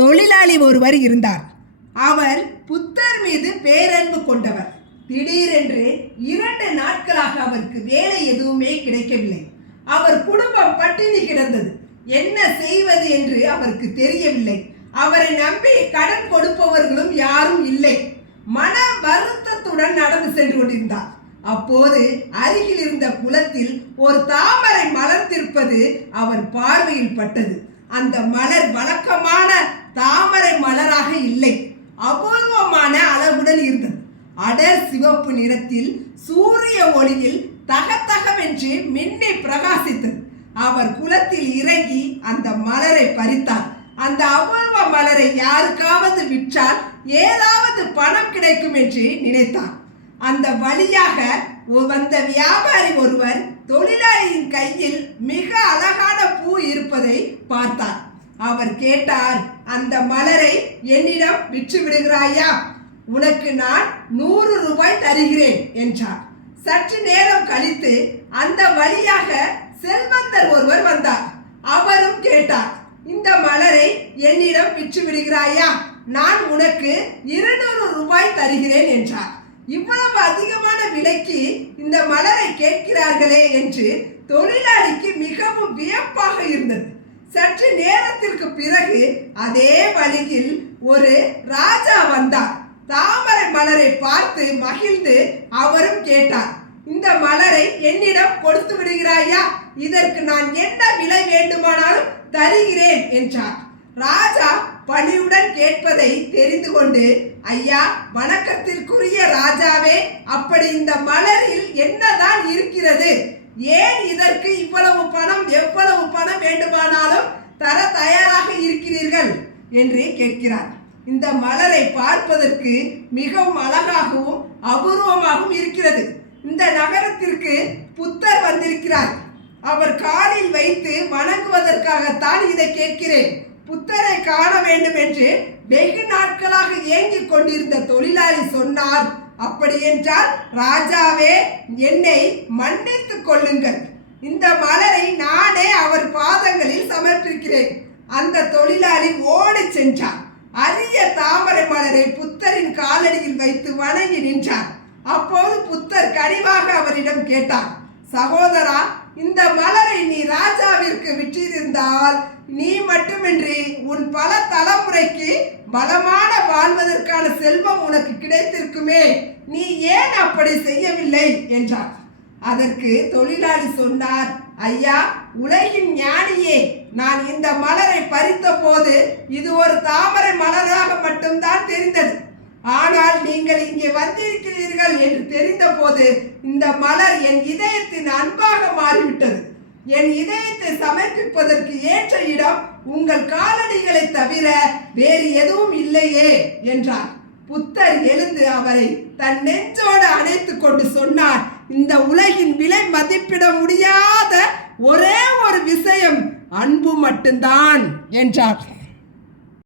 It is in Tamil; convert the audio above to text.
தொழிலாளி ஒருவர் இருந்தார். அவர் புத்தர் மீது பேரன்பு கொண்டவர். திடீரென்று 2 நாட்களாக அவருக்கு வேலை எதுவுமே கிடைக்கவில்லை. அவர் குடும்பம் பட்டினி கிடந்தது. என்ன செய்வது என்று அவருக்கு தெரியவில்லை. அவரை நம்பி கடன் கொடுப்பவர்களும் யாரும் இல்லை. மன வருத்தத்துடன் நடந்து சென்று கொண்டிருந்தார். அப்போது அருகில் இருந்த குளத்தில் ஒரு தாமரை மலர்ந்திருப்பது அவர் பார்வையில் பட்டது. அந்த மலர் வழக்கமான தாமரை மலராக இல்லை, அபூர்வமான அழகுடன் இருந்தது. அடர் சிவப்பு நிறத்தில் சூரிய ஒளியில் தகதகவென்று மின்னி பிரகாசித்தது. அவர் குளத்தில் இறங்கி அந்த மலரை பறித்தார். அந்த அபூர்வ மலரை யாருக்காவது விற்றால் ஏதாவது பணம் கிடைக்கும் என்று நினைத்தார். அந்த வழியாக வந்த வியாபாரி ஒருவர் தொழிலாளியின் கையில் மிக அழகான பூ இருப்பதை பார்த்தார். அவர் கேட்டார், அந்த மலரை என்னிடம் விற்று விடுகிறாயா? உனக்கு நான் 100 ரூபாய் தருகிறேன் என்றார். சற்று நேரம் கழித்து அந்த வழியாக செல்வந்தர் ஒருவர் வந்தார். அவரும் கேட்டார், இந்த மலரை என்னிடம் விற்று விடுகிறாயா? நான் உனக்கு 200 ரூபாய் தருகிறேன் என்றார். இவ்வளவு அதிகமான விலைக்கு இந்த மலரை கேட்கிறார்களே என்று தொழிலாளிக்கு மிகவும் வியப்பாக இருந்தது. சற்று நேரத்திற்கு பிறகு அதே வழியில் ஒரு ராஜா வந்தார். தாமரை மலரை பார்த்து மகிழ்ந்து அவரும் கேட்டார், இந்த மலரை என்னிடம் கொடுத்து விடுகிறாயா? இதற்கு நான் என்ன விலை வேண்டுமானாலும் தருகிறேன் என்றார். ராஜா பணியுடன் கேட்பதை தெரிந்து கொண்டு, ஐயா, வணக்கத்திற்குரிய ராஜாவே, அப்படி இந்த மலரில் என்னதான் இருக்கிறது? ஏன் இதற்கு இவ்வளவு பணம், எவ்வளவு பணம் வேண்டுமானாலும் தர தயாராக இருக்கிறீர்கள் என்று கேட்கிறார். இந்த மலரை பார்ப்பதற்கு மிகவும் அழகாகவும் அபூர்வமாகவும் இருக்கிறது. இந்த நகரத்திற்கு புத்தர் வந்திருக்கிறார். அவர் காலில் வைத்து வணங்குவதற்காகத்தான் இதை கேட்கிறேன். புத்தரை காண வேண்டும் என்று வெகு நாட்களாக ஏங்கிக் கொண்டிருந்த தொழிலாளி சொன்னார். அப்படி என்றால் ராஜாவே, என்னை மன்னித்துக் கொள்ளுங்கள். இந்த மலரை நானே அவர் பாதங்களில் சமர்ப்பிக்கிறேன். அந்த தொழிலாளி ஓடி சென்றார். அரிய தாமரை மலரை புத்தரின் காலடியில் வைத்து வணங்கி நின்றார். அப்போது புத்தர் கனிவாக அவரிடம் கேட்டார், சகோதரா, இந்த மலரை நீ ராஜாவிற்கு விற்றிருந்தால் நீ மட்டுமின்றி உன் பல தலைமுறைக்கு பலமான வாழ்வதற்கான செல்வம் உனக்கு கிடைத்திருக்குமே, நீ ஏன் அப்படி செய்யவில்லை என்றார். அதற்கு தொழிலாளி சொன்னார், ஐயா, உலகின் ஞானியே, நான் இந்த மலரை பறித்த போது இது ஒரு தாமரை மலராக மட்டும்தான் தெரிந்தது. ஆனால் நீங்கள் இங்கே வந்திருக்கிறீர்கள் என்று தெரிந்த போது இந்த மலர் என் இதயத்தின் அன்பாக மாறிவிட்டது. என் இதயத்தை சமர்ப்பிப்பதற்கு ஏற்ற இடம் உங்கள் காலடிகளை தவிர வேறு எதுவும் இல்லையே என்றார். புத்தர் எழுந்து அவரை தன் நெஞ்சோடு அணைத்து கொண்டு சொன்னார், இந்த உலகின் விலை மதிப்பிட முடியாத ஒரே ஒரு விஷயம் அன்பு மட்டும்தான் என்றார்.